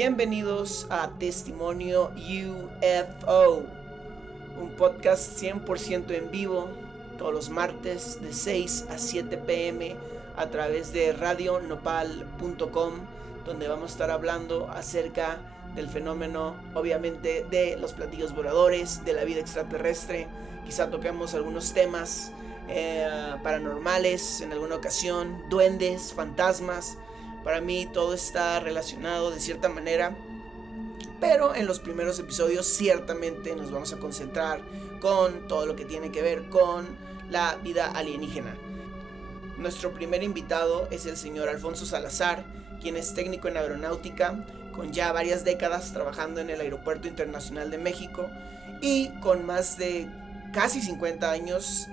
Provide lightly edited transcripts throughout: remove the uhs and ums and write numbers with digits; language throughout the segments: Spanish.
Bienvenidos a Testimonio UFO, un podcast 100% en vivo, todos los martes de 6 a 7 p.m. a través de radionopal.com, donde vamos a estar hablando acerca del fenómeno, obviamente, de los platillos voladores, de la vida extraterrestre. Quizá toquemos algunos temas paranormales en alguna ocasión, duendes, fantasmas. Para mí todo está relacionado de cierta manera, pero en los primeros episodios ciertamente nos vamos a concentrar con todo lo que tiene que ver con la vida alienígena. Nuestro primer invitado es el señor Alfonso Salazar, quien es técnico en aeronáutica, con ya varias décadas trabajando en el Aeropuerto Internacional de México y con más de casi 50 años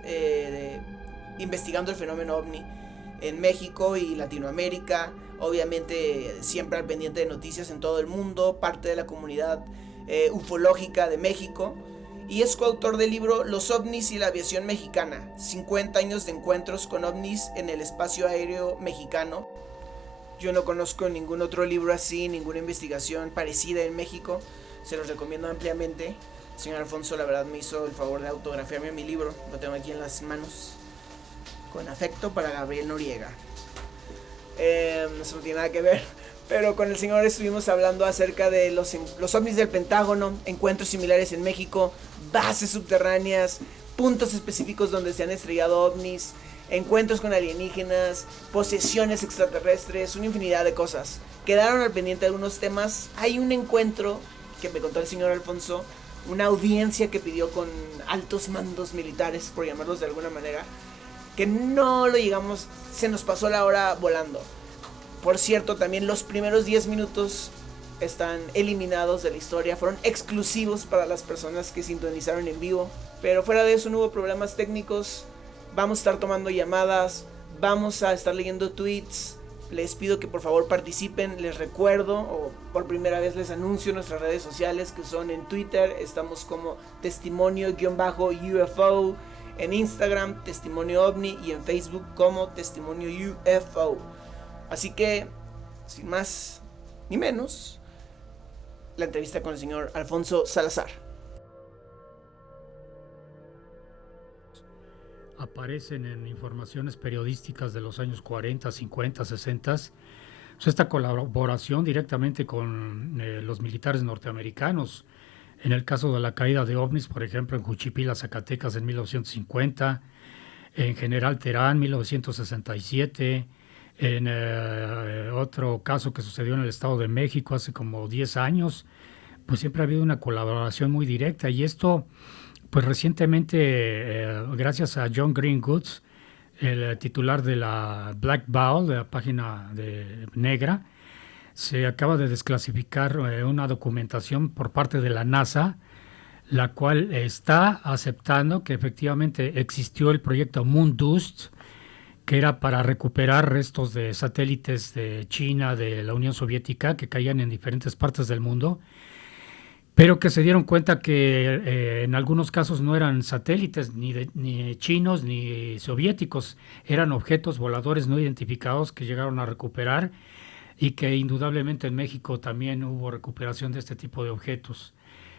investigando el fenómeno ovni en México y Latinoamérica. Obviamente siempre al pendiente de noticias en todo el mundo, parte de la comunidad ufológica de México, y es coautor del libro Los ovnis y la aviación mexicana, 50 años de encuentros con ovnis en el espacio aéreo mexicano. Yo no conozco ningún otro libro así, ninguna investigación parecida en México, se los recomiendo ampliamente. El señor Alfonso la verdad me hizo el favor de autografiarme mi libro, lo tengo aquí en las manos, con afecto para Gabriel Noriega. Eso no tiene nada que ver, pero con el señor estuvimos hablando acerca de los ovnis del Pentágono, encuentros similares en México, bases subterráneas, puntos específicos donde se han estrellado ovnis, encuentros con alienígenas, posesiones extraterrestres, una infinidad de cosas. Quedaron al pendiente de algunos temas. Hay un encuentro que me contó el señor Alfonso, una audiencia que pidió con altos mandos militares, por llamarlos de alguna manera, que no lo llegamos, se nos pasó la hora volando. Por cierto, también los primeros 10 minutos están eliminados de la historia, fueron exclusivos para las personas que sintonizaron en vivo, pero fuera de eso no hubo problemas técnicos. Vamos a estar tomando llamadas, vamos a estar leyendo tweets. Les pido que por favor participen. Les recuerdo, o por primera vez les anuncio, nuestras redes sociales, que son en Twitter, estamos como testimonio-UFO, en Instagram Testimonio OVNI y en Facebook como Testimonio UFO. Así que, sin más ni menos, la entrevista con el señor Alfonso Salazar. Aparecen en informaciones periodísticas de los años 40, 50, 60, pues esta colaboración directamente con los militares norteamericanos. En el caso de la caída de ovnis, por ejemplo, en Juchipila, Zacatecas, en 1950, en General Terán, 1967, en otro caso que sucedió en el Estado de México hace como 10 años, pues siempre ha habido una colaboración muy directa. Y esto, pues recientemente, gracias a John Greenwoods, el titular de la Black Bowl, de la página negra, se acaba de desclasificar una documentación por parte de la NASA, la cual está aceptando que efectivamente existió el proyecto Moon Dust, que era para recuperar restos de satélites de China, de la Unión Soviética, que caían en diferentes partes del mundo, pero que se dieron cuenta que en algunos casos no eran satélites ni chinos ni soviéticos, eran objetos voladores no identificados que llegaron a recuperar, y que indudablemente en México también hubo recuperación de este tipo de objetos.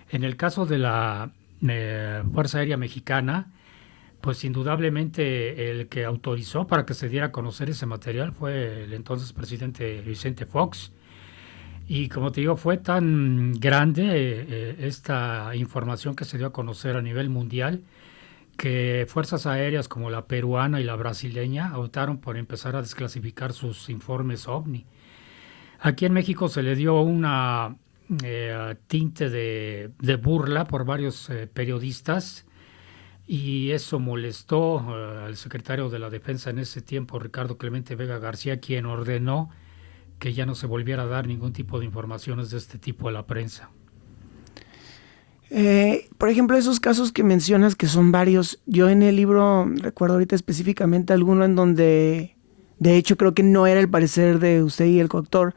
En el caso de la Fuerza Aérea Mexicana, pues indudablemente el que autorizó para que se diera a conocer ese material fue el entonces presidente Vicente Fox. Y como te digo, fue tan grande esta información que se dio a conocer a nivel mundial, que fuerzas aéreas como la peruana y la brasileña optaron por empezar a desclasificar sus informes OVNI. Aquí en México se le dio una tinte de burla por varios periodistas, y eso molestó al secretario de la Defensa en ese tiempo, Ricardo Clemente Vega García, quien ordenó que ya no se volviera a dar ningún tipo de informaciones de este tipo a la prensa. Por ejemplo, esos casos que mencionas, que son varios, yo en el libro recuerdo ahorita específicamente alguno en donde, de hecho creo que no era el parecer de usted y el coautor,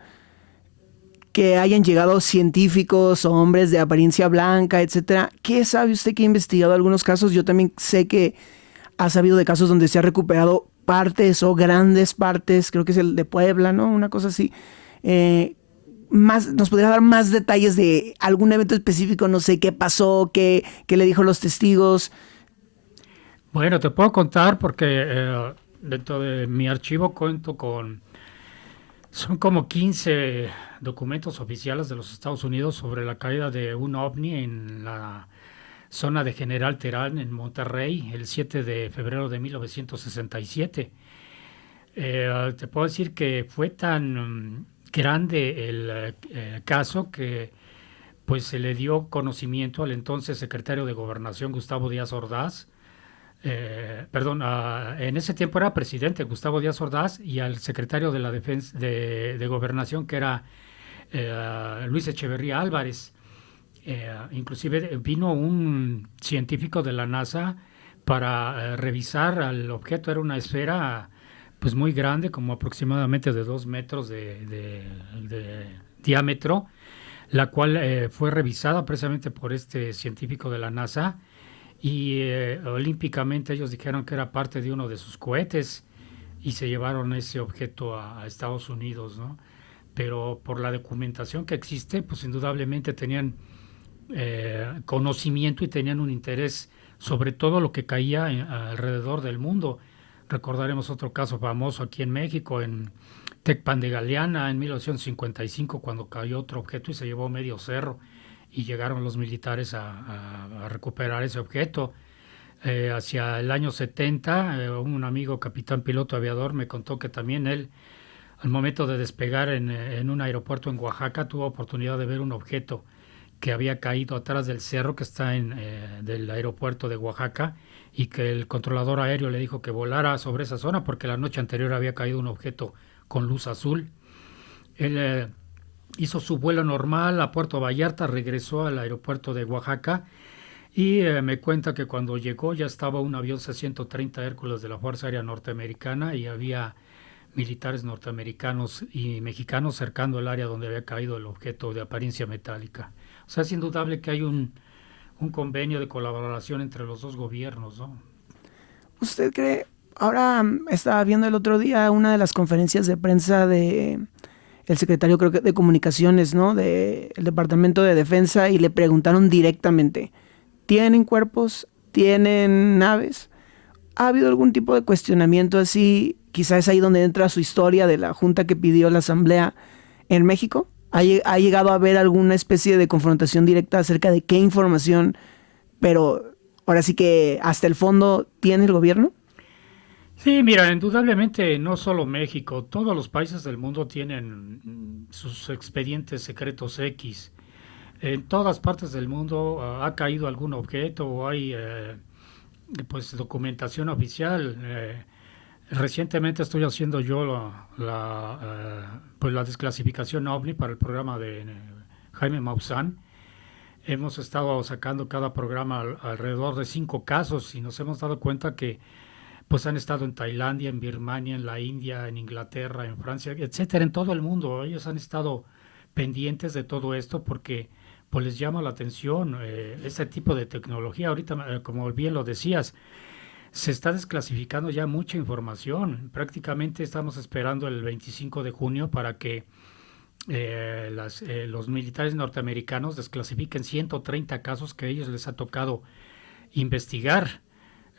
que hayan llegado científicos o hombres de apariencia blanca, etcétera. ¿Qué sabe usted que ha investigado algunos casos? Yo también sé que ha sabido de casos donde se ha recuperado partes o grandes partes, creo que es el de Puebla, ¿no? Una cosa así. nos podría dar más detalles de algún evento específico, no sé qué pasó, qué le dijo los testigos. Bueno, te puedo contar porque dentro de mi archivo cuento son como 15 documentos oficiales de los Estados Unidos sobre la caída de un ovni en la zona de General Terán en Monterrey el 7 de febrero de 1967. Te puedo decir que fue tan grande el caso que pues se le dio conocimiento al entonces secretario de Gobernación Gustavo Díaz Ordaz, en ese tiempo era presidente Gustavo Díaz Ordaz, y al secretario de la defensa de Gobernación, que era Luis Echeverría Álvarez. Inclusive vino un científico de la NASA para revisar al objeto. Era una esfera pues muy grande, como aproximadamente de 2 metros de diámetro, la cual fue revisada precisamente por este científico de la NASA, y olímpicamente ellos dijeron que era parte de uno de sus cohetes y se llevaron ese objeto a Estados Unidos, ¿no? Pero por la documentación que existe, pues indudablemente tenían conocimiento y tenían un interés sobre todo lo que caía alrededor del mundo. Recordaremos otro caso famoso aquí en México, en Tecpan de Galeana, en 1955, cuando cayó otro objeto y se llevó medio cerro, y llegaron los militares a recuperar ese objeto. Hacia el año 70, un amigo capitán piloto aviador me contó que también él, al momento de despegar en un aeropuerto en Oaxaca, tuvo oportunidad de ver un objeto que había caído atrás del cerro que está del aeropuerto de Oaxaca, y que el controlador aéreo le dijo que volara sobre esa zona porque la noche anterior había caído un objeto con luz azul. Él hizo su vuelo normal a Puerto Vallarta, regresó al aeropuerto de Oaxaca, y me cuenta que cuando llegó ya estaba un avión C-130 Hércules de la Fuerza Aérea Norteamericana, y había militares norteamericanos y mexicanos cercando el área donde había caído el objeto de apariencia metálica. O sea, es indudable que hay un convenio de colaboración entre los dos gobiernos, ¿no? ¿Usted cree? Ahora estaba viendo el otro día una de las conferencias de prensa de el secretario, creo que de Comunicaciones, ¿no? Del Departamento de Defensa, y le preguntaron directamente, ¿tienen cuerpos? ¿Tienen naves? ¿Ha habido algún tipo de cuestionamiento así? Quizás es ahí donde entra su historia de la junta que pidió la Asamblea en México. ¿Ha llegado a haber alguna especie de confrontación directa acerca de qué información, pero ahora sí que hasta el fondo, tiene el gobierno? Sí, mira, indudablemente no solo México, todos los países del mundo tienen sus expedientes secretos X. En todas partes del mundo ha caído algún objeto o hay pues documentación oficial. Recientemente estoy haciendo yo pues la desclasificación OVNI para el programa de Jaime Maussan. Hemos estado sacando cada programa alrededor de 5 casos, y nos hemos dado cuenta que pues han estado en Tailandia, en Birmania, en la India, en Inglaterra, en Francia, etcétera, en todo el mundo. Ellos han estado pendientes de todo esto porque pues les llama la atención este tipo de tecnología. Ahorita, como bien lo decías, se está desclasificando ya mucha información. Prácticamente estamos esperando el 25 de junio para que los militares norteamericanos desclasifiquen 130 casos que a ellos les ha tocado investigar.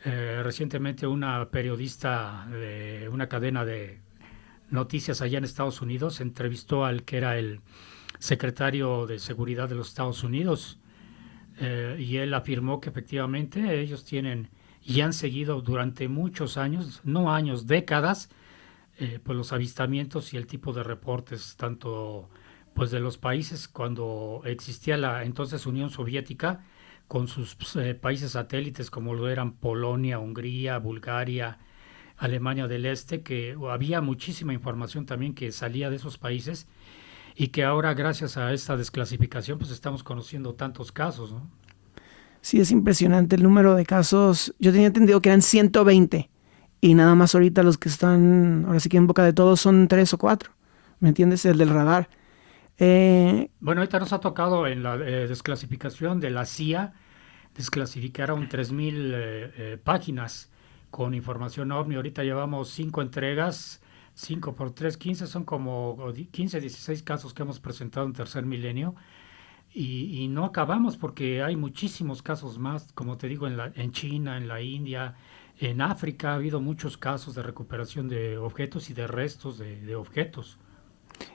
Recientemente una periodista de una cadena de noticias allá en Estados Unidos entrevistó al que era el secretario de Seguridad de los Estados Unidos, y él afirmó que efectivamente ellos tienen y han seguido durante muchos años, no años, décadas, pues los avistamientos y el tipo de reportes, tanto pues de los países cuando existía la entonces Unión Soviética, con sus países satélites como lo eran Polonia, Hungría, Bulgaria, Alemania del Este, que había muchísima información también que salía de esos países, y que ahora gracias a esta desclasificación pues estamos conociendo tantos casos, ¿no? Sí, es impresionante el número de casos. Yo tenía entendido que eran 120, y nada más ahorita los que están, ahora sí que en boca de todos, son 3 o 4. ¿Me entiendes? El del radar. Bueno, ahorita nos ha tocado en la desclasificación de la CIA, desclasificaron 3,000 páginas con información OVNI. Ahorita llevamos 5 entregas 5 por 3, 15, son como 15, 16 casos que hemos presentado en Tercer Milenio y no acabamos porque hay muchísimos casos más, como te digo, en China, en la India, en África ha habido muchos casos de recuperación de objetos y de restos de objetos.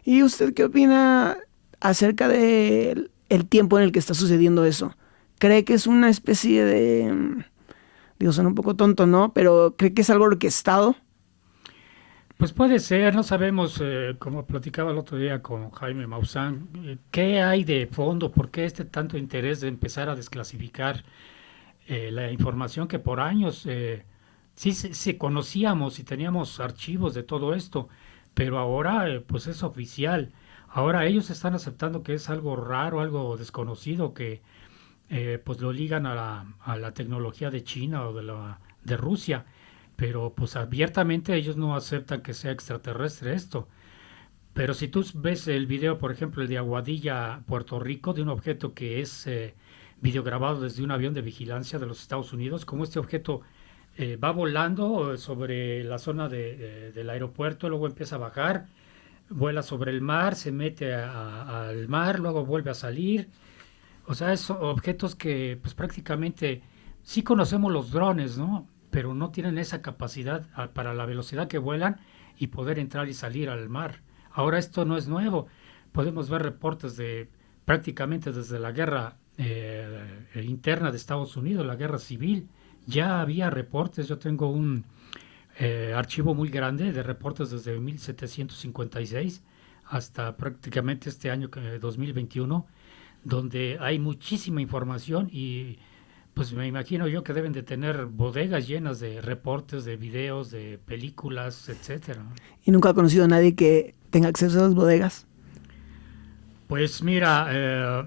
¿Y usted qué opina acerca del el tiempo en el que está sucediendo eso? ¿Cree que es una especie de... digo, suena un poco tonto, ¿no? Pero ¿cree que es algo orquestado? Pues puede ser, no sabemos, como platicaba el otro día con Jaime Maussan, qué hay de fondo, por qué este tanto interés de empezar a desclasificar la información que por años sí se conocíamos y teníamos archivos de todo esto, pero ahora pues es oficial. Ahora ellos están aceptando que es algo raro, algo desconocido, que pues lo ligan a la tecnología de China o de Rusia, pero pues abiertamente ellos no aceptan que sea extraterrestre esto. Pero si tú ves el video, por ejemplo, el de Aguadilla, Puerto Rico, de un objeto que es videograbado desde un avión de vigilancia de los Estados Unidos, como este objeto va volando sobre la zona del aeropuerto, luego empieza a bajar, vuela sobre el mar, se mete al mar, luego vuelve a salir. O sea, son objetos que pues prácticamente sí conocemos los drones, ¿no? Pero no tienen esa capacidad para la velocidad que vuelan y poder entrar y salir al mar. Ahora esto no es nuevo. Podemos ver reportes de prácticamente desde la guerra interna de Estados Unidos, la guerra civil. Ya había reportes. Yo tengo un archivo muy grande de reportes desde 1756 hasta prácticamente este año 2021, donde hay muchísima información y pues me imagino yo que deben de tener bodegas llenas de reportes, de videos, de películas, etcétera. Y nunca ha conocido a nadie que tenga acceso a las bodegas. Pues mira,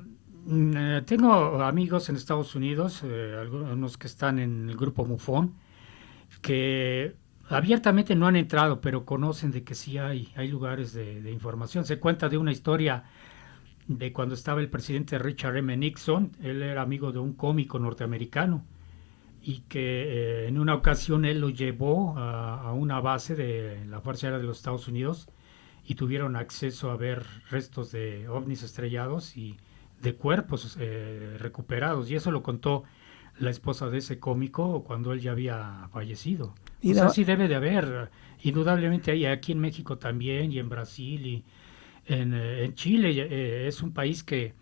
tengo amigos en Estados Unidos, algunos que están en el grupo MUFON, que abiertamente no han entrado, pero conocen de que sí hay lugares de información. Se cuenta de una historia de cuando estaba el presidente Richard M. Nixon. Él era amigo de un cómico norteamericano y que en una ocasión él lo llevó a una base de la Fuerza Aérea de los Estados Unidos y tuvieron acceso a ver restos de ovnis estrellados y de cuerpos recuperados. Y eso lo contó la esposa de ese cómico cuando él ya había fallecido. Y O sea, da- sí debe de haber. Indudablemente hay aquí en México también y en Brasil y en Chile. Es un país que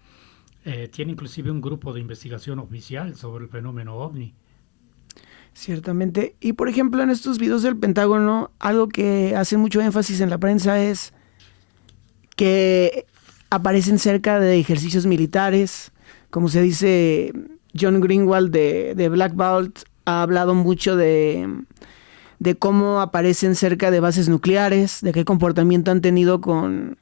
tiene inclusive un grupo de investigación oficial sobre el fenómeno ovni. Ciertamente. Y por ejemplo, en estos videos del Pentágono, algo que hace mucho énfasis en la prensa es que aparecen cerca de ejercicios militares. Como se dice, John Greenwald de Black Vault ha hablado mucho de cómo aparecen cerca de bases nucleares, de qué comportamiento han tenido con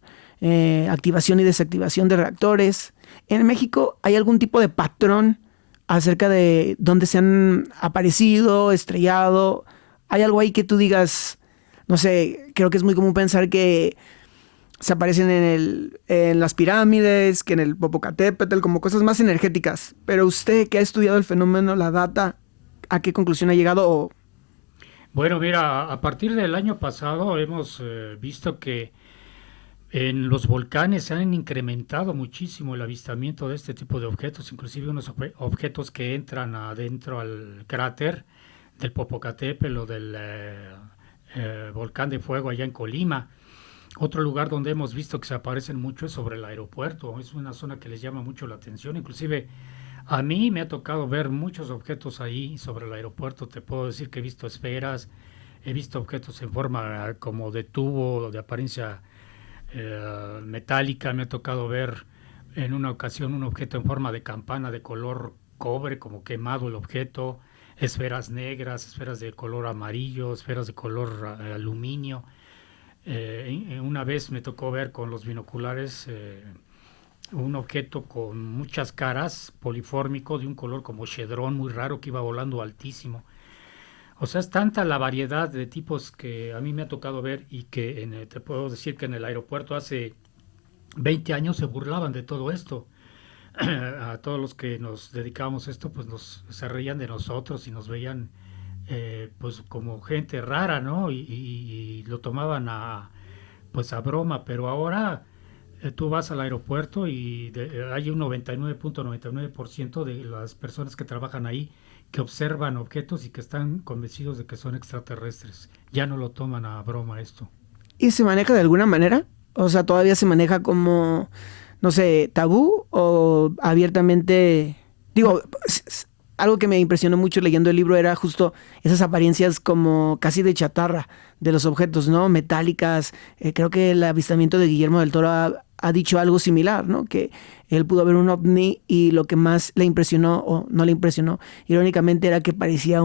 activación y desactivación de reactores. En México hay algún tipo de patrón acerca de dónde se han aparecido, estrellado. ¿Hay algo ahí que tú digas, no sé, creo que es muy común pensar que se aparecen en las pirámides, que en el Popocatépetl, como cosas más energéticas? Pero usted que ha estudiado el fenómeno, la data, ¿a qué conclusión ha llegado? O Bueno, mira, a partir del año pasado hemos visto que en los volcanes se han incrementado muchísimo el avistamiento de este tipo de objetos, inclusive unos objetos que entran adentro al cráter del Popocatépetl o del volcán de fuego allá en Colima. Otro lugar donde hemos visto que se aparecen mucho es sobre el aeropuerto. Es una zona que les llama mucho la atención. Inclusive a mí me ha tocado ver muchos objetos ahí sobre el aeropuerto. Te puedo decir que he visto esferas, he visto objetos en forma como de tubo, de apariencia metálica. Me ha tocado ver en una ocasión un objeto en forma de campana de color cobre, como quemado el objeto, esferas negras, esferas de color amarillo, esferas de color aluminio. Una vez me tocó ver con los binoculares un objeto con muchas caras, polifórmico, de un color como chedrón, muy raro, que iba volando altísimo. O sea, es tanta la variedad de tipos que a mí me ha tocado ver y que te puedo decir que en el aeropuerto hace 20 años se burlaban de todo esto. A todos los que nos dedicábamos a esto, pues se reían de nosotros y nos veían pues como gente rara, ¿no? Y lo tomaban pues a broma, pero ahora tú vas al aeropuerto y hay un 99.99% de las personas que trabajan ahí que observan objetos y que están convencidos de que son extraterrestres. Ya no lo toman a broma esto. ¿Y se maneja de alguna manera? O sea, ¿todavía se maneja como, no sé, tabú o abiertamente? Digo, algo que me impresionó mucho leyendo el libro era justo esas apariencias como casi de chatarra de los objetos, ¿no? Metálicas. Creo que el avistamiento de Guillermo del Toro ha dicho algo similar, ¿no? Que él pudo ver un ovni y lo que más le impresionó o no le impresionó, irónicamente, era que parecía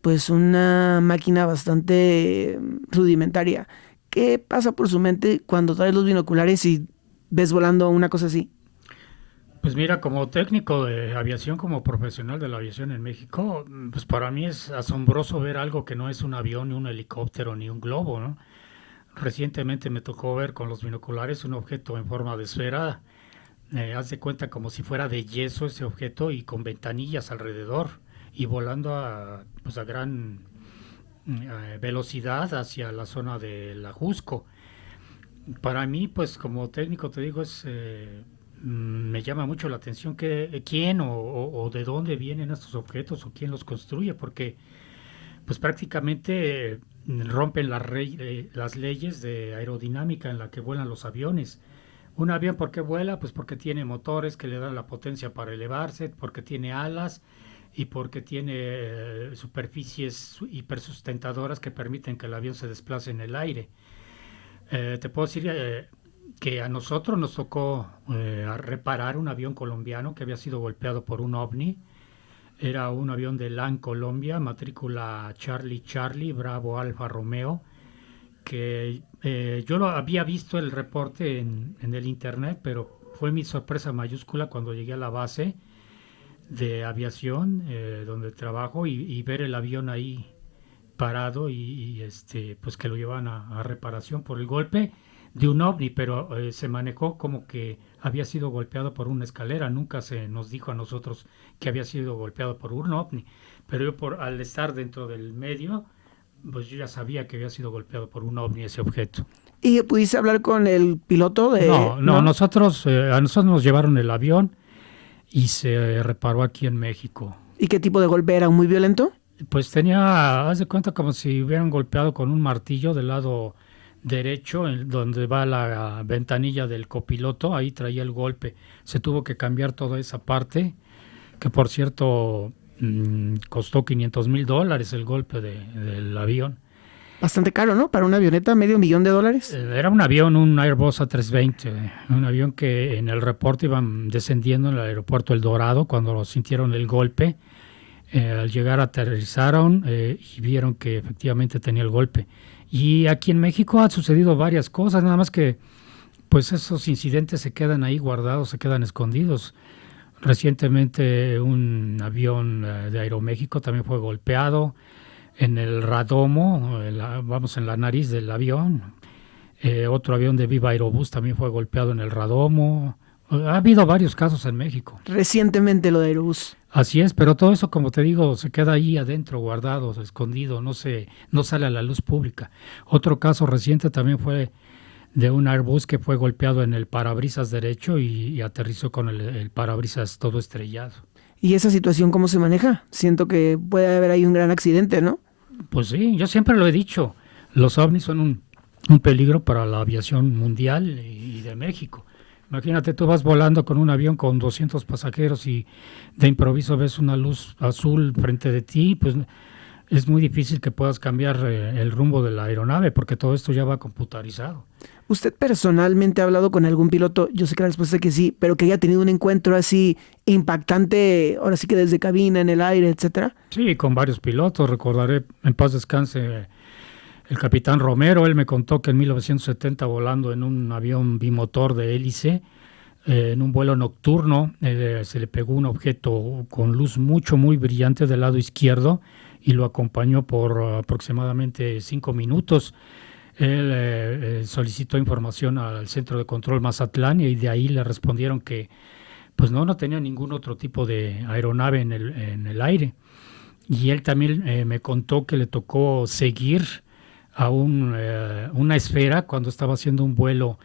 pues una máquina bastante rudimentaria. ¿Qué pasa por su mente cuando traes los binoculares y ves volando una cosa así? Pues mira, como técnico de aviación, como profesional de la aviación en México, pues para mí es asombroso ver algo que no es un avión, ni un helicóptero, ni un globo, ¿no? Recientemente me tocó ver con los binoculares un objeto en forma de esfera. Haz de cuenta como si fuera de yeso ese objeto y con ventanillas alrededor y volando pues a gran velocidad hacia la zona del Ajusco. Para mí, pues como técnico te digo, me llama mucho la atención que quién o de dónde vienen estos objetos o quién los construye, porque pues prácticamente rompen las leyes de aerodinámica en la que vuelan los aviones. Un avión, ¿por qué vuela? Pues porque tiene motores que le dan la potencia para elevarse, porque tiene alas y porque tiene superficies hipersustentadoras que permiten que el avión se desplace en el aire. Te puedo decir que a nosotros nos tocó reparar un avión colombiano que había sido golpeado por un ovni. Era un avión de LAN Colombia, matrícula Charlie Charlie, Bravo Alfa Romeo, que yo lo había visto el reporte en el internet, pero fue mi sorpresa mayúscula cuando llegué a la base de aviación donde trabajo y ver el avión ahí parado pues que lo llevan a reparación por el golpe de un ovni, pero se manejó como que había sido golpeado por una escalera. Nunca se nos dijo a nosotros que había sido golpeado por un ovni, pero yo al estar dentro del medio, pues yo ya sabía que había sido golpeado por un ovni ese objeto. ¿Y pudiste hablar con el piloto de...? No, a nosotros nos llevaron el avión y se reparó aquí en México. ¿Y qué tipo de golpe era? ¿Muy violento? Pues haz de cuenta como si hubieran golpeado con un martillo del lado derecho, donde va la ventanilla del copiloto, ahí traía el golpe. Se tuvo que cambiar toda esa parte, que por cierto costó $500,000 el golpe del avión. Bastante caro, ¿no? Para una avioneta, $500,000. Era un avión, un Airbus A320, un avión que en el reporte iban descendiendo en el aeropuerto El Dorado cuando sintieron el golpe. Al llegar aterrizaron y vieron que efectivamente tenía el golpe. Y aquí en México han sucedido varias cosas, nada más que pues esos incidentes se quedan ahí guardados, se quedan escondidos. Recientemente un avión de Aeroméxico también fue golpeado en el radomo, en la nariz del avión. Otro avión de Viva Aerobús también fue golpeado en el radomo. Ha habido varios casos en México. Recientemente lo de Aerobús. Así es, pero todo eso, como te digo, se queda ahí adentro, guardado, escondido, no sale a la luz pública. Otro caso reciente también fue de un Airbus que fue golpeado en el parabrisas derecho y aterrizó con el parabrisas todo estrellado. ¿Y esa situación cómo se maneja? Siento que puede haber ahí un gran accidente, ¿no? Pues sí, yo siempre lo he dicho, los ovnis son un peligro para la aviación mundial y de México. Imagínate, tú vas volando con un avión con 200 pasajeros y de improviso ves una luz azul frente de ti, pues es muy difícil que puedas cambiar el rumbo de la aeronave porque todo esto ya va computarizado. ¿Usted personalmente ha hablado con algún piloto? Yo sé que la respuesta es que sí, pero que haya tenido un encuentro así impactante, ahora sí que desde cabina, en el aire, etcétera. Sí, con varios pilotos. Recordaré, en paz descanse, el capitán Romero. Él me contó que en 1970, volando en un avión bimotor de hélice, en un vuelo nocturno, se le pegó un objeto con luz muy brillante del lado izquierdo y lo acompañó por aproximadamente 5 minutos. Él solicitó información al Centro de Control Mazatlán y de ahí le respondieron que pues no tenía ningún otro tipo de aeronave en el aire. y él también me contó que le tocó seguir a una esfera cuando estaba haciendo un vuelo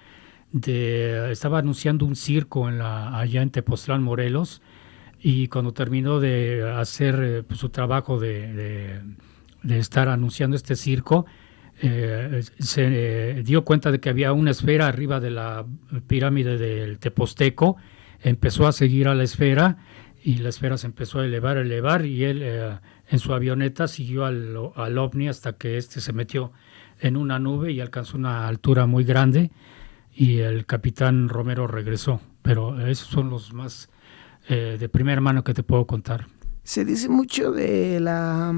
estaba anunciando un circo allá en Tepoztlán, Morelos, y cuando terminó de hacer pues, su trabajo de estar anunciando este circo, se dio cuenta de que había una esfera arriba de la pirámide del Teposteco, empezó a seguir a la esfera y la esfera se empezó a elevar y él en su avioneta siguió al ovni hasta que se metió en una nube y alcanzó una altura muy grande y el capitán Romero regresó. Pero esos son los más de primera mano que te puedo contar. Se dice mucho de la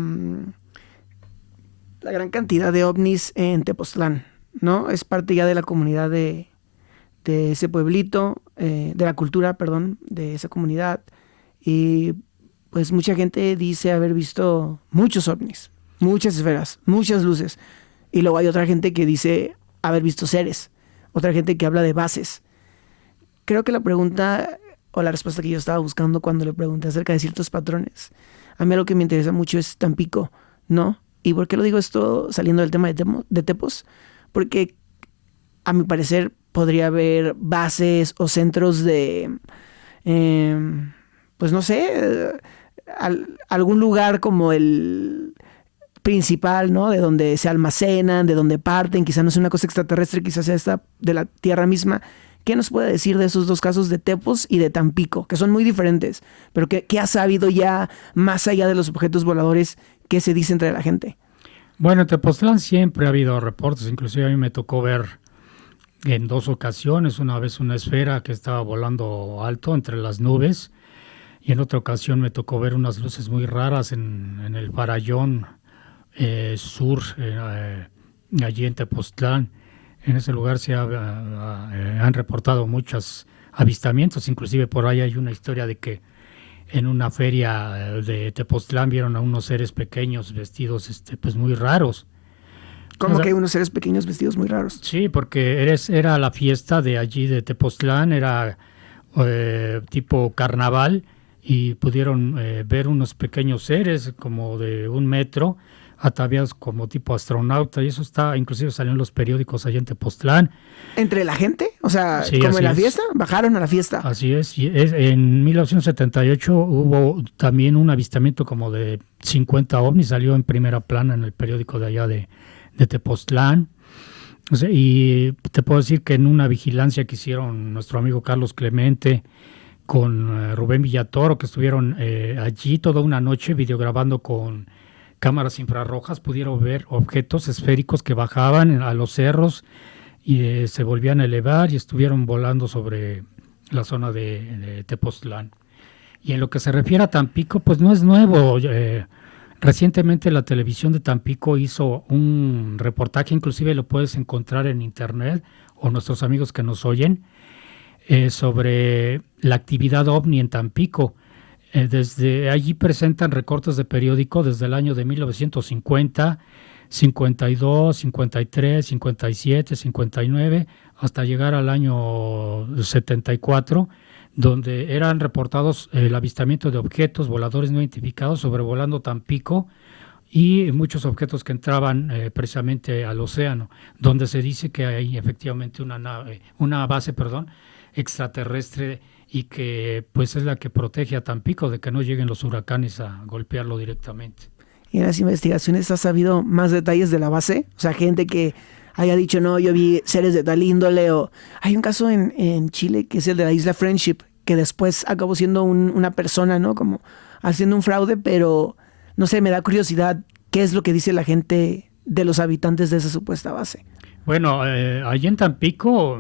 gran cantidad de ovnis en Tepoztlán, ¿no? Es parte ya de la comunidad de ese pueblito, de la cultura, perdón, de esa comunidad. Y pues mucha gente dice haber visto muchos ovnis, muchas esferas, muchas luces. Y luego hay otra gente que dice haber visto seres, otra gente que habla de bases. Creo que la pregunta o la respuesta que yo estaba buscando cuando le pregunté acerca de ciertos patrones, a mí lo que me interesa mucho es Tampico, ¿no? ¿Y por qué lo digo esto saliendo del tema de Tepos? Porque a mi parecer podría haber bases o centros de, pues no sé, algún lugar como el principal, ¿no? De donde se almacenan, de donde parten, quizás no sea una cosa extraterrestre, quizás sea esta de la Tierra misma. ¿Qué nos puede decir de esos dos casos de Tepos y de Tampico, que son muy diferentes, pero qué ha sabido ya más allá de los objetos voladores, qué se dice entre la gente? Bueno, en Tepoztlán siempre ha habido reportes, inclusive a mí me tocó ver en 2 ocasiones, una vez una esfera que estaba volando alto entre las nubes y en otra ocasión me tocó ver unas luces muy raras en el Farallón sur, allí en Tepoztlán. En ese lugar se han reportado muchos avistamientos, inclusive por ahí hay una historia de que en una feria de Tepoztlán vieron a unos seres pequeños vestidos pues muy raros. ¿Cómo que hay unos seres pequeños vestidos muy raros? Sí, porque era la fiesta de allí de Tepoztlán, era tipo carnaval y pudieron ver unos pequeños seres como de 1 metro, ataviados como tipo astronauta, y eso inclusive salió en los periódicos allá en Tepoztlán. ¿Entre la gente? O sea, sí, como en la fiesta, bajaron a la fiesta. Así es, en 1978 hubo también un avistamiento como de 50 ovnis, salió en primera plana en el periódico de allá de Tepoztlán. O sea, y te puedo decir que en una vigilancia que hicieron nuestro amigo Carlos Clemente con Rubén Villatoro, que estuvieron allí toda una noche videograbando con cámaras infrarrojas, pudieron ver objetos esféricos que bajaban a los cerros y se volvían a elevar y estuvieron volando sobre la zona de Tepoztlán. Y en lo que se refiere a Tampico, pues no es nuevo. Recientemente la televisión de Tampico hizo un reportaje, inclusive lo puedes encontrar en internet o nuestros amigos que nos oyen, sobre la actividad ovni en Tampico. Desde allí presentan recortes de periódico desde el año de 1950, 52, 53, 57, 59, hasta llegar al año 74, donde eran reportados el avistamiento de objetos voladores no identificados sobrevolando Tampico y muchos objetos que entraban precisamente al océano, donde se dice que hay efectivamente una base extraterrestre y que pues es la que protege a Tampico de que no lleguen los huracanes a golpearlo directamente. ¿Y en las investigaciones has sabido más detalles de la base? O sea, gente que haya dicho, no, yo vi seres de tal índole, o hay un caso en Chile que es el de la isla Friendship, que después acabó siendo una persona, ¿no? Como haciendo un fraude, pero no sé, me da curiosidad qué es lo que dice la gente de los habitantes de esa supuesta base. Bueno, allí en Tampico,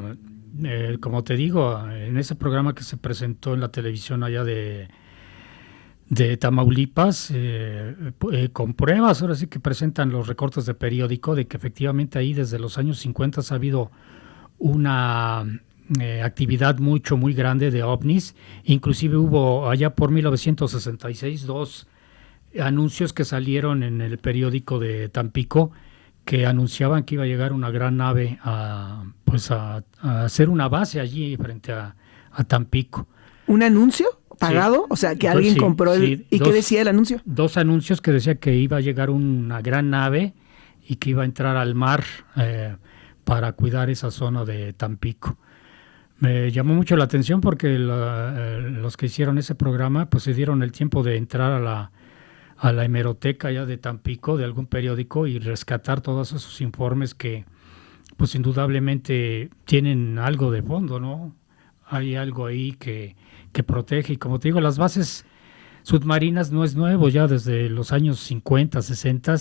como te digo, en ese programa que se presentó en la televisión allá de Tamaulipas, con pruebas, ahora sí que presentan los recortes de periódico de que efectivamente ahí desde los años 50 ha habido una actividad muy grande de ovnis. Inclusive hubo allá por 1966 2 anuncios que salieron en el periódico de Tampico que anunciaban que iba a llegar una gran nave a hacer una base allí frente a Tampico. ¿Un anuncio? pagado, o sea, que alguien compró ¿y qué decía el anuncio? 2 anuncios que decía que iba a llegar una gran nave y que iba a entrar al mar para cuidar esa zona de Tampico. Me llamó mucho la atención porque los que hicieron ese programa pues se dieron el tiempo de entrar a la hemeroteca ya de Tampico, de algún periódico, y rescatar todos esos informes que pues indudablemente tienen algo de fondo, ¿no? Hay algo ahí que protege. Y como te digo, las bases submarinas no es nuevo, ya desde los años 50, 60,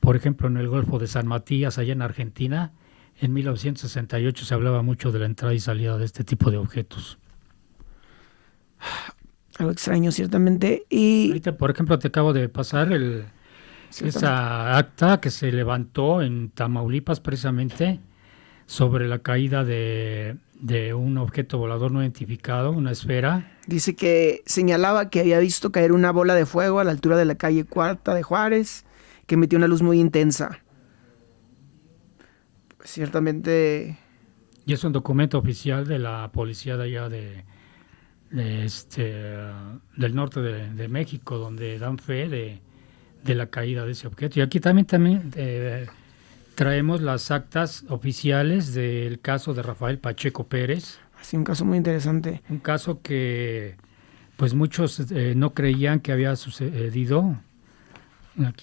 por ejemplo, en el Golfo de San Matías, allá en Argentina, en 1968 se hablaba mucho de la entrada y salida de este tipo de objetos. Algo extraño, ciertamente. Y ahorita, por ejemplo, te acabo de pasar esa acta que se levantó en Tamaulipas precisamente sobre la caída de un objeto volador no identificado, una esfera. Dice que señalaba que había visto caer una bola de fuego a la altura de la calle Cuarta de Juárez, que emitía una luz muy intensa. Pues ciertamente. Y es un documento oficial de la policía de allá del norte de México, donde dan fe de la caída de ese objeto. Y aquí también traemos las actas oficiales del caso de Rafael Pacheco Pérez. Sí, un caso muy interesante. Un caso que pues muchos no creían que había sucedido.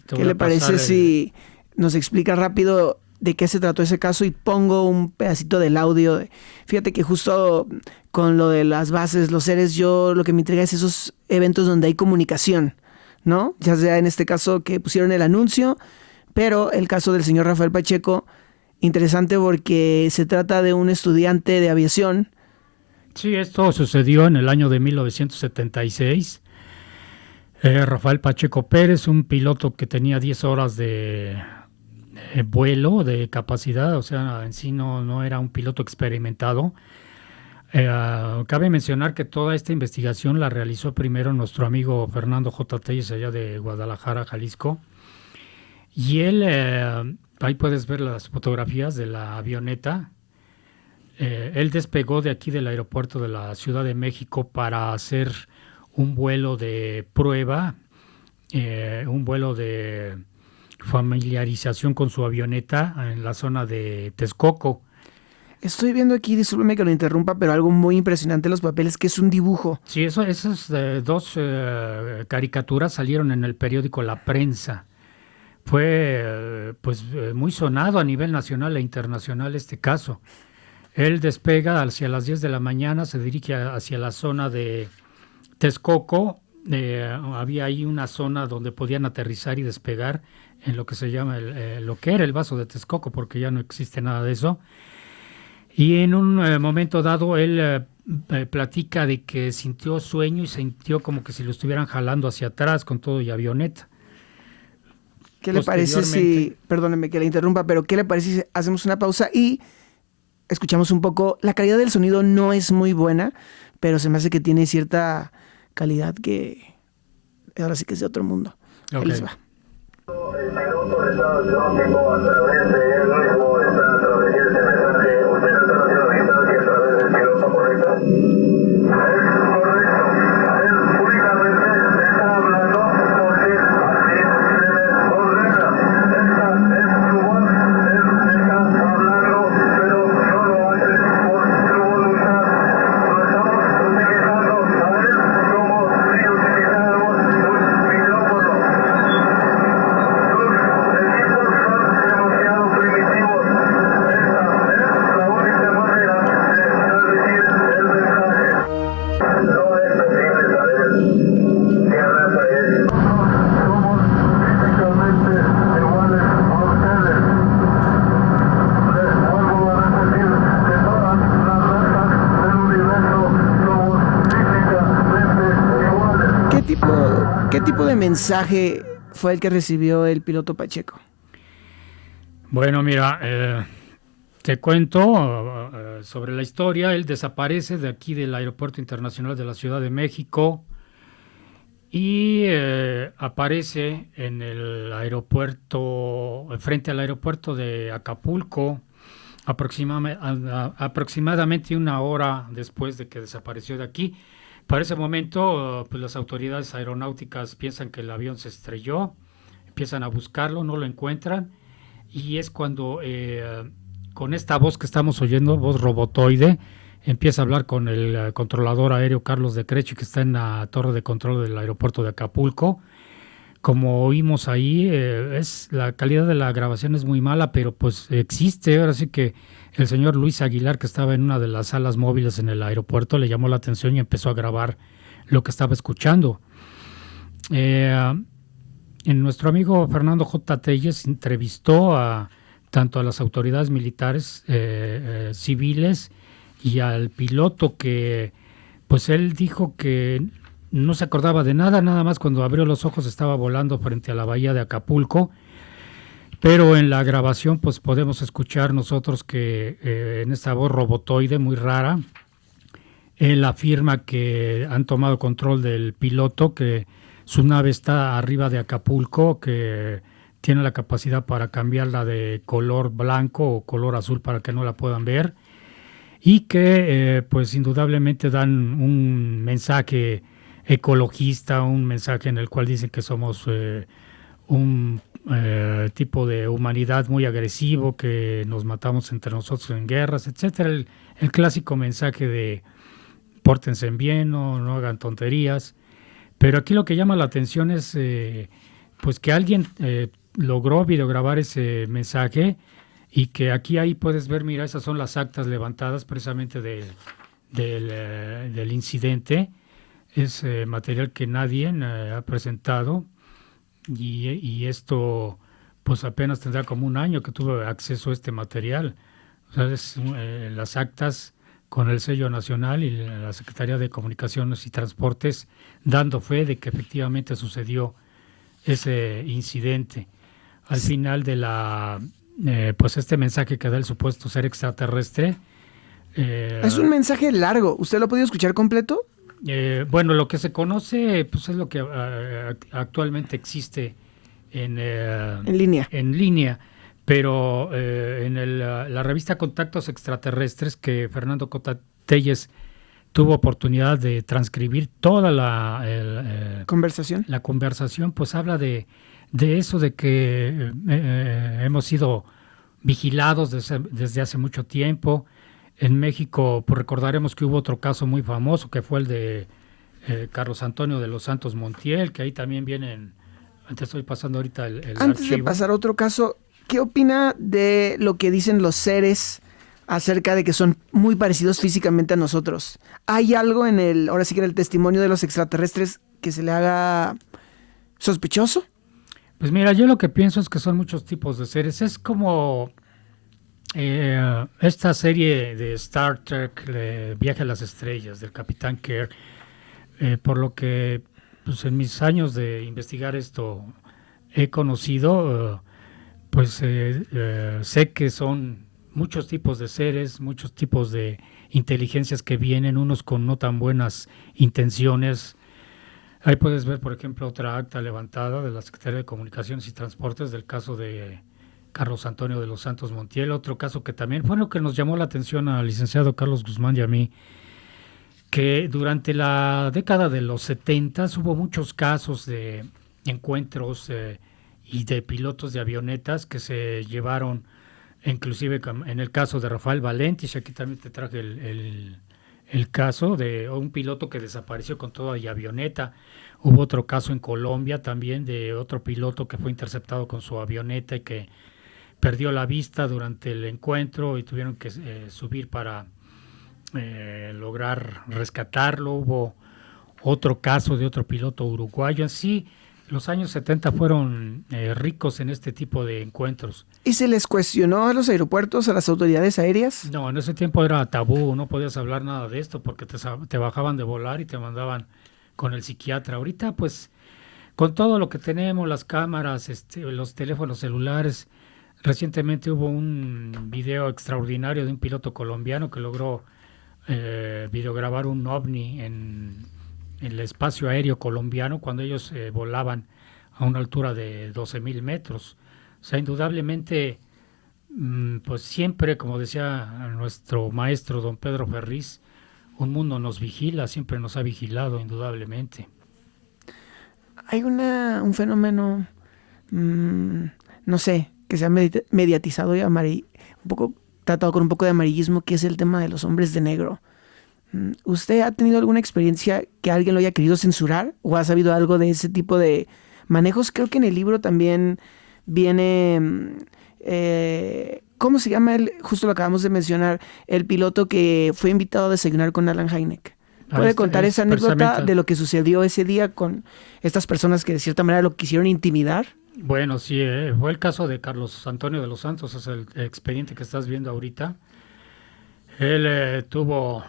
¿Qué le parece si nos explica rápido de qué se trató ese caso y pongo un pedacito del audio? Fíjate que justo con lo de las bases, los seres, yo lo que me intriga es esos eventos donde hay comunicación, ¿no? Ya sea en este caso que pusieron el anuncio, pero el caso del señor Rafael Pacheco, interesante porque se trata de un estudiante de aviación. Sí, esto sucedió en el año de 1976. Rafael Pacheco Pérez, un piloto que tenía 10 horas de vuelo, de capacidad, o sea, en sí no era un piloto experimentado. Cabe mencionar que toda esta investigación la realizó primero nuestro amigo Fernando J. Telles, allá de Guadalajara, Jalisco. Y él, ahí puedes ver las fotografías de la avioneta. Él despegó de aquí del aeropuerto de la Ciudad de México para hacer un vuelo de prueba, un vuelo de familiarización con su avioneta en la zona de Texcoco. Estoy viendo aquí, discúlpeme que lo interrumpa, pero algo muy impresionante en los papeles, que es un dibujo. Sí, esas 2 caricaturas salieron en el periódico La Prensa. Fue muy sonado a nivel nacional e internacional este caso. Él despega hacia las 10 de la mañana, se dirige hacia la zona de Texcoco. Había ahí una zona donde podían aterrizar y despegar en lo que se llama lo que era el Vaso de Texcoco, porque ya no existe nada de eso. Y en un momento dado él platica de que sintió sueño y sintió como que si lo estuvieran jalando hacia atrás con todo y avioneta. ¿Qué le parece si, perdóneme que le interrumpa, pero qué le parece si hacemos una pausa y escuchamos un poco? La calidad del sonido no es muy buena, pero se me hace que tiene cierta calidad que ahora sí que es de otro mundo. Okay. Ahí les va. El piloto de Estados Unidos a través de él mismo está transmitiendo este mensaje. Usted está haciendo la distancia a través del piloto, ¿correcto? Es correcto. Él únicamente está hablando porque así se le ordena. Esta es su voz. Él está hablando, pero no lo hace por su voluntad. Lo estamos utilizando a él como si utilizáramos un micrófono. ¿Qué tipo de mensaje fue el que recibió el piloto Pacheco? Bueno, mira, te cuento sobre la historia. Él desaparece de aquí del Aeropuerto Internacional de la Ciudad de México y aparece en el aeropuerto, frente al aeropuerto de Acapulco, aproximadamente 1 hora después de que desapareció de aquí. Para ese momento, pues las autoridades aeronáuticas piensan que el avión se estrelló, empiezan a buscarlo, no lo encuentran, y es cuando con esta voz que estamos oyendo, voz robotoide, empieza a hablar con el controlador aéreo Carlos de Crechi, que está en la torre de control del aeropuerto de Acapulco. Como oímos ahí, la calidad de la grabación es muy mala, pero pues existe. Ahora sí que el señor Luis Aguilar, que estaba en una de las salas móviles en el aeropuerto, le llamó la atención y empezó a grabar lo que estaba escuchando. Nuestro amigo Fernando J. Telles entrevistó tanto a las autoridades militares, civiles, y al piloto, que pues él dijo que no se acordaba de nada, nada más cuando abrió los ojos estaba volando frente a la bahía de Acapulco, pero en la grabación pues podemos escuchar nosotros que en esta voz robotoide muy rara, él afirma que han tomado control del piloto, que su nave está arriba de Acapulco, que tiene la capacidad para cambiarla de color blanco o color azul para que no la puedan ver, y que pues indudablemente dan un mensaje ecologista, un mensaje en el cual dicen que somos un tipo de humanidad muy agresivo, que nos matamos entre nosotros en guerras, etcétera. El clásico mensaje de pórtense bien, no hagan tonterías. Pero aquí lo que llama la atención es pues que alguien logró videograbar ese mensaje, y que aquí ahí puedes ver, mira, esas son las actas levantadas precisamente del incidente. Es material que nadie ha presentado, y esto pues apenas tendrá como un año que tuve acceso a este material. O sea, las actas con el sello nacional y la Secretaría de Comunicaciones y Transportes dando fe de que efectivamente sucedió ese incidente. Al final de pues este mensaje que da el supuesto ser extraterrestre. Es un mensaje largo. ¿Usted lo ha podido escuchar completo? Bueno, lo que se conoce pues es lo que actualmente existe en línea. En línea, pero en la revista Contactos Extraterrestres, que Fernando Cota Telles tuvo oportunidad de transcribir toda la conversación, pues habla de eso, de que hemos sido vigilados desde hace mucho tiempo. En México, pues recordaremos que hubo otro caso muy famoso, que fue el de Carlos Antonio de los Santos Montiel, que ahí también vienen. Te estoy pasando ahorita el Antes archivo. de pasar a otro caso, ¿qué opina de lo que dicen los seres acerca de que son muy parecidos físicamente a nosotros? ¿Hay algo ahora sí que en el testimonio de los extraterrestres que se le haga sospechoso? Pues mira, yo lo que pienso es que son muchos tipos de seres. Es como esta serie de Star Trek, Viaje a las Estrellas, del Capitán Kirk, por lo que pues en mis años de investigar esto he conocido, sé que son muchos tipos de seres, muchos tipos de inteligencias que vienen, unos con no tan buenas intenciones. Ahí puedes ver, por ejemplo, otra acta levantada de la Secretaría de Comunicaciones y Transportes del caso de Carlos Antonio de los Santos Montiel, otro caso que también fue lo que nos llamó la atención al licenciado Carlos Guzmán y a mí, que durante la década de los 70 hubo muchos casos de encuentros y de pilotos de avionetas que se llevaron, inclusive en el caso de Rafael Valentis, aquí también te traje el caso de un piloto que desapareció con toda y avioneta. Hubo otro caso en Colombia también de otro piloto que fue interceptado con su avioneta y que perdió la vista durante el encuentro y tuvieron que subir para lograr rescatarlo. Hubo otro caso de otro piloto uruguayo. Así, los años 70 fueron ricos en este tipo de encuentros. ¿Y se les cuestionó a los aeropuertos, a las autoridades aéreas? No, en ese tiempo era tabú, no podías hablar nada de esto porque te bajaban de volar y te mandaban con el psiquiatra. Ahorita, pues, con todo lo que tenemos, las cámaras, los teléfonos celulares, recientemente hubo un video extraordinario de un piloto colombiano que logró videograbar un ovni en el espacio aéreo colombiano cuando ellos volaban a una altura de 12,000 metros. O sea, indudablemente, pues siempre, como decía nuestro maestro don Pedro Ferriz, un mundo nos vigila, siempre nos ha vigilado, indudablemente. Hay un fenómeno, mm, no sé, que se ha mediatizado y un poco tratado con un poco de amarillismo, que es el tema de los hombres de negro. ¿Usted ha tenido alguna experiencia que alguien lo haya querido censurar o ha sabido algo de ese tipo de manejos? Creo que en el libro también viene, ¿cómo se llama él? Justo lo acabamos de mencionar, el piloto que fue invitado a desayunar con Alan Hynek. ¿Puede contar esa anécdota de lo que sucedió ese día con estas personas que de cierta manera lo quisieron intimidar? Bueno, sí, fue el caso de Carlos Antonio de los Santos, es el expediente que estás viendo ahorita. Él tuvo,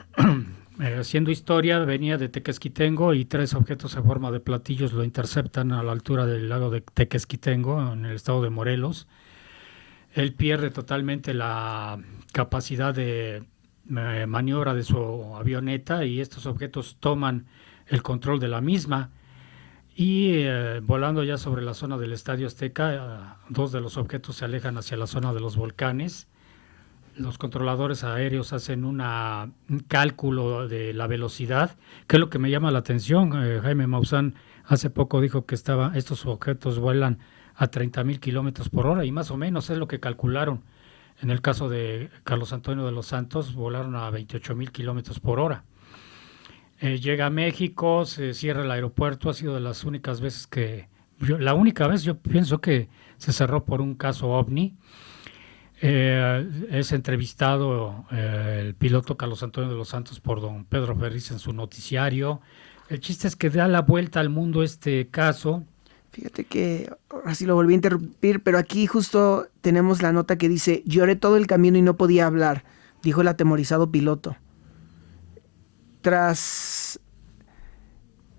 haciendo historia, venía de Tequesquitengo y 3 objetos en forma de platillos lo interceptan a la altura del lago de Tequesquitengo, en el estado de Morelos. Él pierde totalmente la capacidad de maniobra de su avioneta y estos objetos toman el control de la misma. Y volando ya sobre la zona del Estadio Azteca, 2 de los objetos se alejan hacia la zona de los volcanes. Los controladores aéreos hacen un cálculo de la velocidad, que es lo que me llama la atención. Jaime Maussan hace poco dijo que estos objetos vuelan a 30,000 kilómetros por hora y más o menos es lo que calcularon. En el caso de Carlos Antonio de los Santos, volaron a 28,000 kilómetros por hora. Llega a México, se cierra el aeropuerto, ha sido de las únicas veces la única vez yo pienso que se cerró por un caso OVNI. Es entrevistado el piloto Carlos Antonio de los Santos por don Pedro Ferriz en su noticiario. El chiste es que da la vuelta al mundo este caso. Fíjate que ahora sí lo volví a interrumpir, pero aquí justo tenemos la nota que dice: lloré todo el camino y no podía hablar, dijo el atemorizado piloto.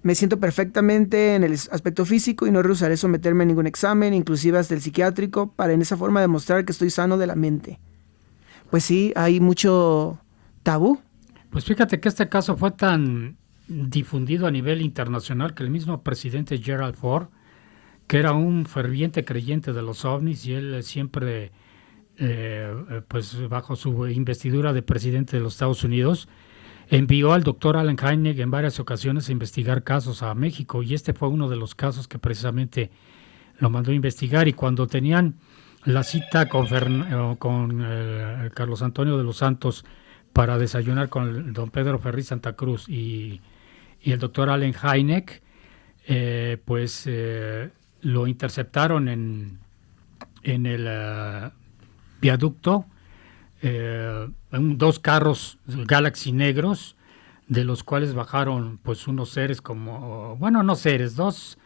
Me siento perfectamente en el aspecto físico y no rehusaré someterme a ningún examen, inclusive hasta el psiquiátrico, para en esa forma demostrar que estoy sano de la mente. Pues sí, hay mucho tabú. Pues fíjate que este caso fue tan difundido a nivel internacional que el mismo presidente Gerald Ford, que era un ferviente creyente de los ovnis y él siempre, pues bajo su investidura de presidente de los Estados Unidos, envió al doctor Alan Hynek en varias ocasiones a investigar casos a México y este fue uno de los casos que precisamente lo mandó a investigar. Y cuando tenían la cita con Carlos Antonio de los Santos para desayunar con el don Pedro Ferriz Santa Cruz y el doctor Alan Hynek, pues lo interceptaron en el viaducto. 2 carros Galaxy negros, de los cuales bajaron pues unos seres no seres, 2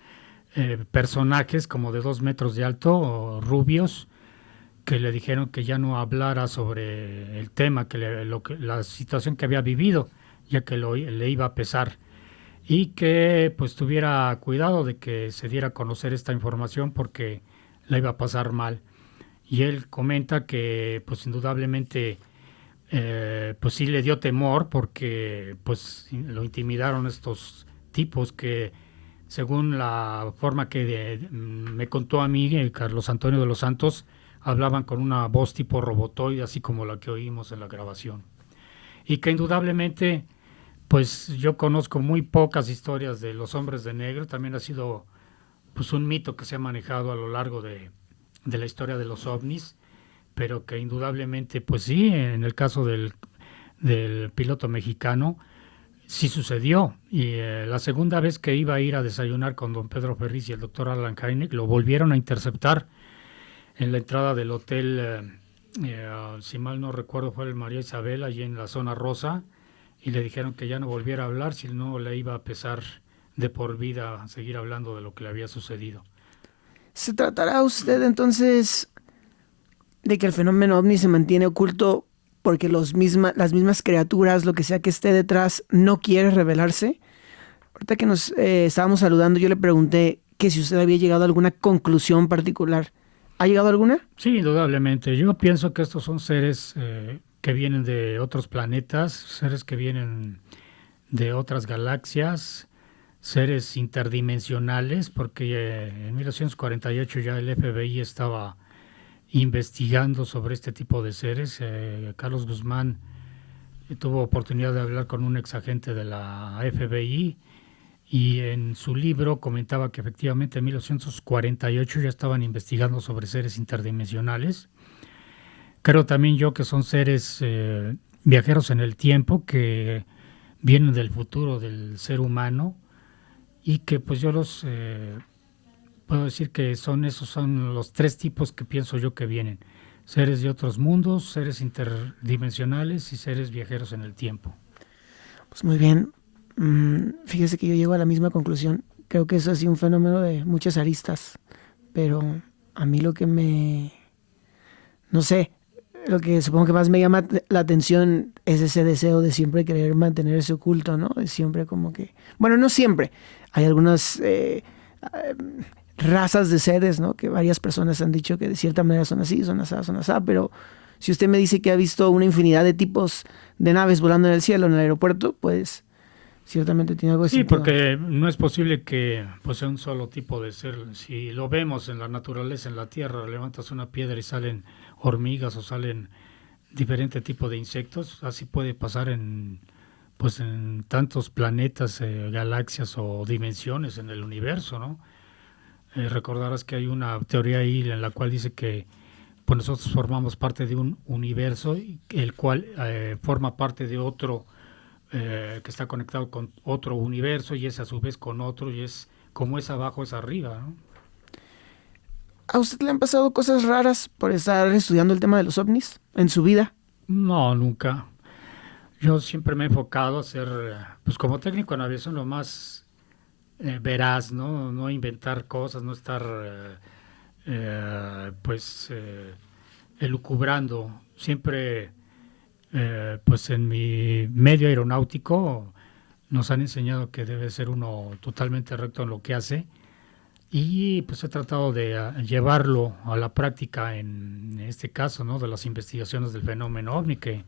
personajes como de 2 metros de alto, rubios, que le dijeron que ya no hablara sobre el tema, la situación que había vivido, ya que le iba a pesar, y que pues tuviera cuidado de que se diera a conocer esta información porque la iba a pasar mal. Y él comenta que pues indudablemente pues sí le dio temor porque pues lo intimidaron estos tipos que, según la forma que me contó a mí Carlos Antonio de los Santos, hablaban con una voz tipo robotoide, así como la que oímos en la grabación. Y que indudablemente pues yo conozco muy pocas historias de los hombres de negro. También ha sido pues un mito que se ha manejado a lo largo de la historia de los ovnis, pero que indudablemente, pues sí, en el caso del piloto mexicano, sí sucedió. Y la segunda vez que iba a ir a desayunar con don Pedro Ferriz y el doctor Alan Hynek, lo volvieron a interceptar en la entrada del hotel, si mal no recuerdo, fue el María Isabel, allí en la zona rosa, y le dijeron que ya no volviera a hablar, si no le iba a pesar de por vida seguir hablando de lo que le había sucedido. ¿Se tratará usted entonces de que el fenómeno ovni se mantiene oculto porque las mismas criaturas, lo que sea que esté detrás, no quiere revelarse? Ahorita que nos estábamos saludando, yo le pregunté que si usted había llegado a alguna conclusión particular. ¿Ha llegado a alguna? Sí, indudablemente. Yo pienso que estos son seres que vienen de otros planetas, seres que vienen de otras galaxias, seres interdimensionales, porque en 1948 ya el FBI estaba investigando sobre este tipo de seres. Carlos Guzmán tuvo oportunidad de hablar con un ex agente de la FBI y en su libro comentaba que efectivamente en 1948 ya estaban investigando sobre seres interdimensionales. Creo también yo que son seres viajeros en el tiempo que vienen del futuro del ser humano y que pues yo los puedo decir que esos son los 3 tipos que pienso yo que vienen: seres de otros mundos, seres interdimensionales y seres viajeros en el tiempo. Pues muy bien. Fíjese que yo llego a la misma conclusión. Creo que es así un fenómeno de muchas aristas, pero a mí lo que no sé, lo que supongo que más me llama la atención es ese deseo de siempre querer mantenerse oculto, ¿no? De siempre como que, bueno, no siempre. Hay algunas razas de seres, ¿no? Que varias personas han dicho que de cierta manera son así, son asá, pero si usted me dice que ha visto una infinidad de tipos de naves volando en el cielo, en el aeropuerto, pues ciertamente tiene algo de sentido. Sí, porque no es posible que pues, sea un solo tipo de ser. Si lo vemos en la naturaleza, en la tierra, levantas una piedra y salen hormigas o salen diferente tipo de insectos, así puede pasar en tantos planetas, galaxias o dimensiones en el universo, ¿no? Recordarás que hay una teoría ahí en la cual dice que pues nosotros formamos parte de un universo, el cual forma parte de otro que está conectado con otro universo y es a su vez con otro, y es como es abajo es arriba, ¿no? ¿A usted le han pasado cosas raras por estar estudiando el tema de los ovnis en su vida? No, nunca. Yo siempre me he enfocado a ser, pues como técnico en aviación, lo más veraz, ¿no? No inventar cosas, no estar elucubrando. Siempre, pues en mi medio aeronáutico nos han enseñado que debe ser uno totalmente recto en lo que hace, y pues he tratado de llevarlo a la práctica en este caso, ¿no? De las investigaciones del fenómeno ovni, que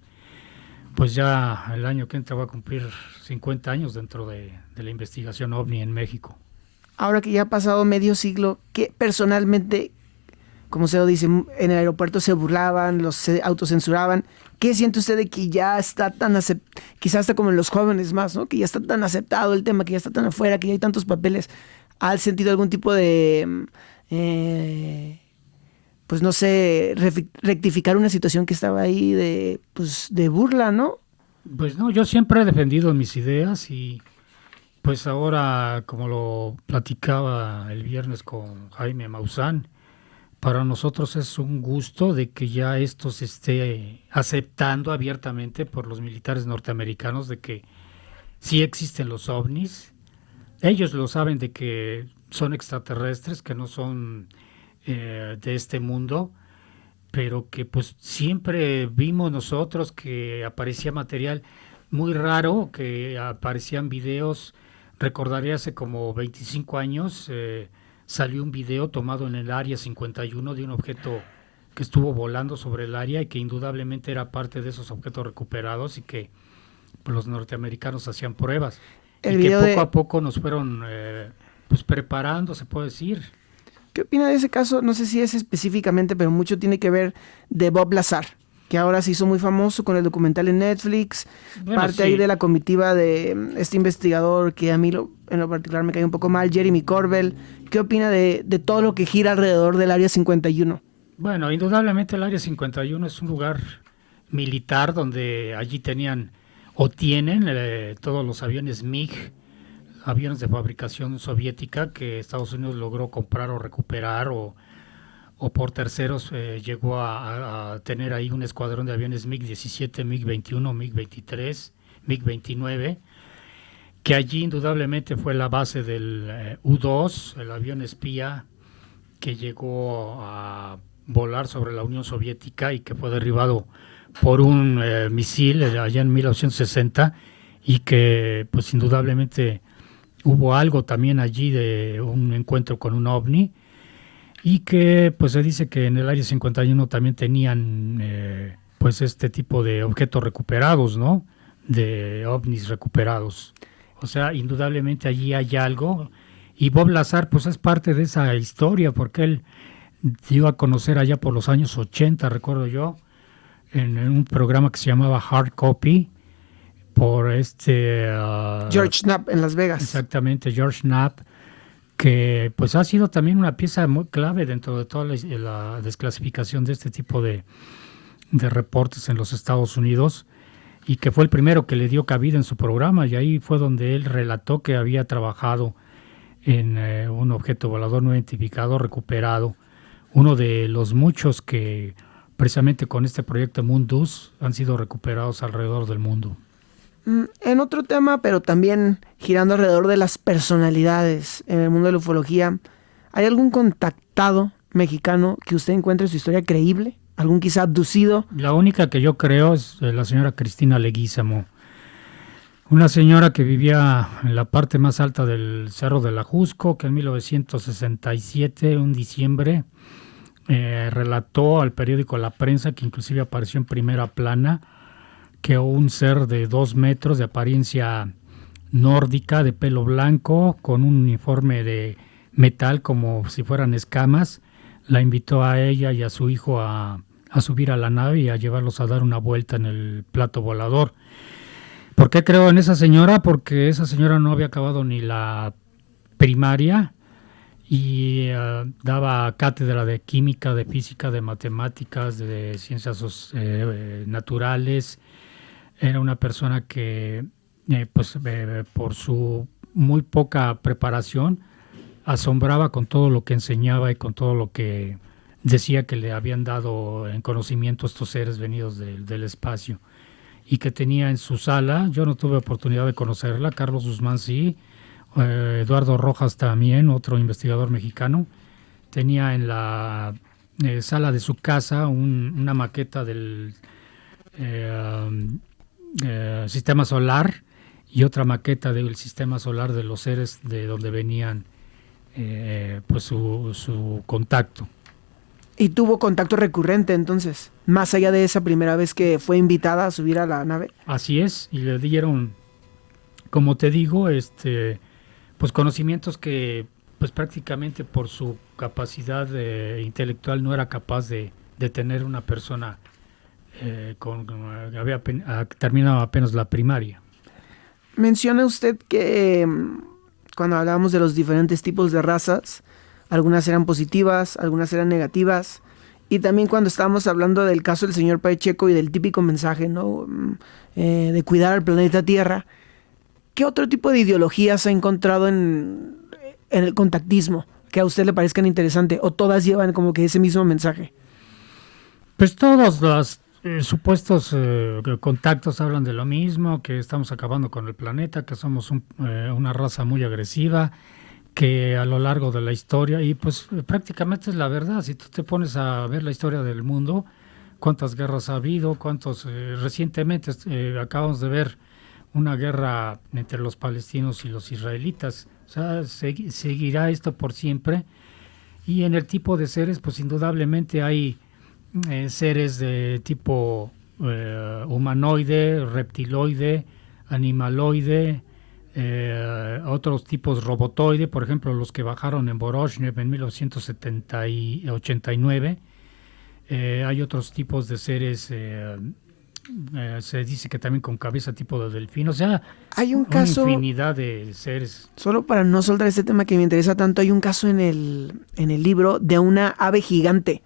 pues ya el año que entra va a cumplir 50 años dentro de la investigación ovni en México. Ahora que ya ha pasado medio siglo, ¿qué personalmente, como se lo dice, en el aeropuerto se burlaban, los autocensuraban? ¿Qué siente usted de que ya está tan aceptado, quizás hasta como en los jóvenes más, ¿no? Que ya está tan aceptado el tema, que ya está tan afuera, que ya hay tantos papeles? ¿Ha sentido algún tipo de, pues no sé, rectificar una situación que estaba ahí de burla, ¿no? Pues no, yo siempre he defendido mis ideas y pues ahora, como lo platicaba el viernes con Jaime Maussan, para nosotros es un gusto de que ya esto se esté aceptando abiertamente por los militares norteamericanos, de que sí existen los ovnis. Ellos lo saben, de que son extraterrestres, que no son de este mundo, pero que pues siempre vimos nosotros que aparecía material muy raro, que aparecían videos. Recordaré hace como 25 años salió un video tomado en el Área 51 de un objeto que estuvo volando sobre el área y que indudablemente era parte de esos objetos recuperados, y que pues, los norteamericanos hacían pruebas. Y que poco a poco nos fueron pues preparando, se puede decir. ¿Qué opina de ese caso? No sé si es específicamente, pero mucho tiene que ver de Bob Lazar, que ahora se hizo muy famoso con el documental en Netflix, parte sí, ahí de la comitiva de este investigador que a mí en lo particular me cae un poco mal, Jeremy Corbell. ¿Qué opina de todo lo que gira alrededor del Área 51? Bueno, indudablemente el Área 51 es un lugar militar donde allí tenían o tienen todos los aviones MiG, aviones de fabricación soviética que Estados Unidos logró comprar o recuperar, o por terceros llegó a tener ahí un escuadrón de aviones MiG-17, MiG-21, MiG-23, MiG-29, que allí indudablemente fue la base del U-2, el avión espía que llegó a volar sobre la Unión Soviética y que fue derribado por un misil allá en 1960, y que pues indudablemente hubo algo también allí de un encuentro con un ovni, y que pues se dice que en el Área 51 también tenían pues este tipo de objetos recuperados, ¿no? De ovnis recuperados. O sea, indudablemente allí hay algo, y Bob Lazar pues es parte de esa historia, porque él dio a conocer allá por los años 80, recuerdo yo, en un programa que se llamaba Hard Copy, por George Knapp en Las Vegas. Exactamente, George Knapp, que pues ha sido también una pieza muy clave dentro de toda la desclasificación de este tipo de reportes en los Estados Unidos, y que fue el primero que le dio cabida en su programa, y ahí fue donde él relató que había trabajado en un objeto volador no identificado recuperado, uno de los muchos que precisamente con este proyecto Mundus han sido recuperados alrededor del mundo. En otro tema, pero también girando alrededor de las personalidades en el mundo de la ufología, ¿hay algún contactado mexicano que usted encuentre su historia creíble? ¿Algún quizá abducido? La única que yo creo es la señora Cristina Leguízamo, una señora que vivía en la parte más alta del Cerro de la Jusco, que en 1967, un diciembre, relató al periódico La Prensa, que inclusive apareció en primera plana, que un ser de 2 metros de apariencia nórdica, de pelo blanco, con un uniforme de metal como si fueran escamas, la invitó a ella y a su hijo a subir a la nave y a llevarlos a dar una vuelta en el plato volador. ¿Por qué creo en esa señora? Porque esa señora no había acabado ni la primaria y daba cátedra de química, de física, de matemáticas, de ciencias naturales. Era una persona que, por su muy poca preparación, asombraba con todo lo que enseñaba y con todo lo que decía que le habían dado en conocimiento estos seres venidos del espacio, y que tenía en su sala, yo no tuve oportunidad de conocerla, Carlos Guzmán sí, Eduardo Rojas también, otro investigador mexicano, tenía en la sala de su casa una maqueta del sistema solar y otra maqueta del sistema solar de los seres de donde venían su contacto. ¿Y tuvo contacto recurrente entonces, más allá de esa primera vez que fue invitada a subir a la nave? Así es, y le dieron, como te digo, pues conocimientos que pues prácticamente por su capacidad intelectual no era capaz de tener una persona que había terminado apenas la primaria. Menciona usted que cuando hablábamos de los diferentes tipos de razas, algunas eran positivas, algunas eran negativas, y también cuando estábamos hablando del caso del señor Pacheco y del típico mensaje, ¿no? De cuidar al planeta Tierra, ¿qué otro tipo de ideologías ha encontrado en el contactismo que a usted le parezcan interesantes, o todas llevan como que ese mismo mensaje? Pues todos los supuestos contactos hablan de lo mismo, que estamos acabando con el planeta, que somos una raza muy agresiva, que a lo largo de la historia, y pues prácticamente es la verdad, si tú te pones a ver la historia del mundo, cuántas guerras ha habido, recientemente acabamos de ver una guerra entre los palestinos y los israelitas, o sea, seguirá esto por siempre, y en el tipo de seres, pues indudablemente hay seres de tipo humanoide, reptiloide, animaloide, otros tipos robotoide, por ejemplo los que bajaron en Voroshnev en 1989. Hay otros tipos de seres, se dice que también con cabeza tipo de delfín, o sea, hay un caso, una infinidad de seres. Solo para no soltar este tema que me interesa tanto, hay un caso en el libro de una ave gigante,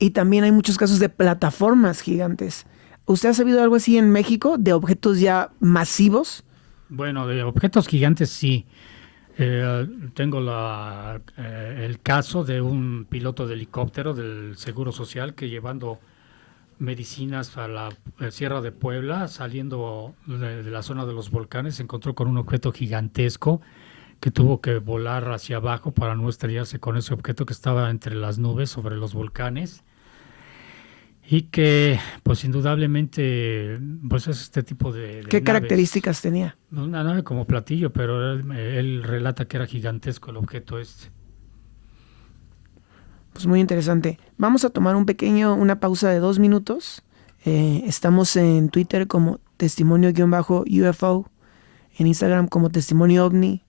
y también hay muchos casos de plataformas gigantes. ¿Usted ha sabido algo así en México, de objetos ya masivos? Bueno, de objetos gigantes sí. Tengo el caso de un piloto de helicóptero del Seguro Social que llevando medicinas a la Sierra de Puebla, saliendo de la zona de los volcanes, se encontró con un objeto gigantesco que tuvo que volar hacia abajo para no estrellarse con ese objeto que estaba entre las nubes sobre los volcanes. Y que, pues indudablemente, pues es este tipo de ¿Qué naves. Características tenía? Una nave como platillo, pero él relata que era gigantesco el objeto este. Pues muy interesante. Vamos a tomar una pausa de 2 minutos. Estamos en Twitter como testimonio-UFO, en Instagram como testimonio ovni.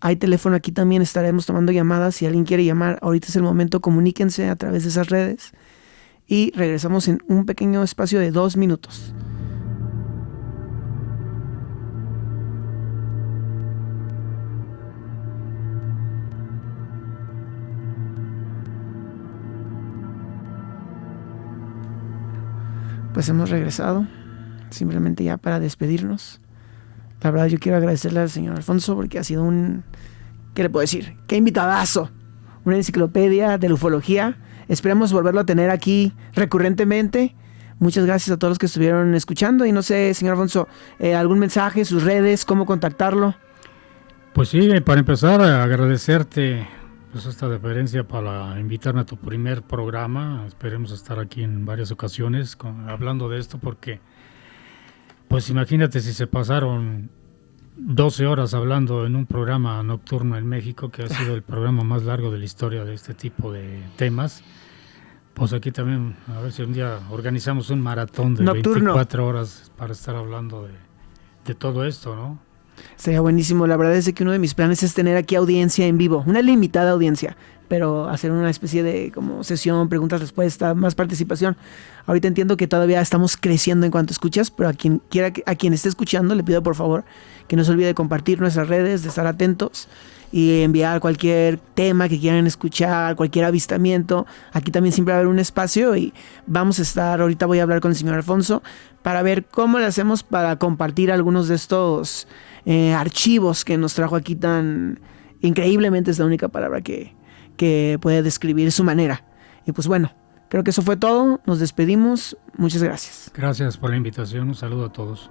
Hay teléfono aquí también, estaremos tomando llamadas. Si alguien quiere llamar, ahorita es el momento, comuníquense a través de esas redes. Y regresamos en un pequeño espacio de 2 minutos. pues hemos regresado, simplemente ya para despedirnos. La verdad yo quiero agradecerle al señor Alfonso porque ha sido ¿qué le puedo decir? ¡Qué invitadazo! Una enciclopedia de la ufología. Esperemos volverlo a tener aquí recurrentemente. Muchas gracias a todos los que estuvieron escuchando. Y no sé, señor Alfonso, algún mensaje, sus redes, cómo contactarlo. Pues sí, para empezar, agradecerte pues esta deferencia para invitarme a tu primer programa. Esperemos estar aquí en varias ocasiones hablando de esto, porque pues imagínate si se pasaron 12 horas hablando en un programa nocturno en México, que ha sido el programa más largo de la historia de este tipo de temas. Pues aquí también, a ver si un día organizamos un maratón de nocturno, 24 horas para estar hablando de todo esto, ¿no? Sería buenísimo. La verdad es que uno de mis planes es tener aquí audiencia en vivo, una limitada audiencia, pero hacer una especie de como sesión, preguntas-respuestas, más participación. Ahorita entiendo que todavía estamos creciendo en cuanto escuchas, pero a quien esté escuchando le pido por favor que no se olvide de compartir nuestras redes, de estar atentos y enviar cualquier tema que quieran escuchar, cualquier avistamiento. Aquí también siempre va a haber un espacio y vamos a estar, ahorita voy a hablar con el señor Alfonso para ver cómo le hacemos para compartir algunos de estos archivos que nos trajo aquí tan increíblemente, es la única palabra que puede describir su manera. Y pues bueno, creo que eso fue todo, nos despedimos, muchas gracias. Gracias por la invitación, un saludo a todos.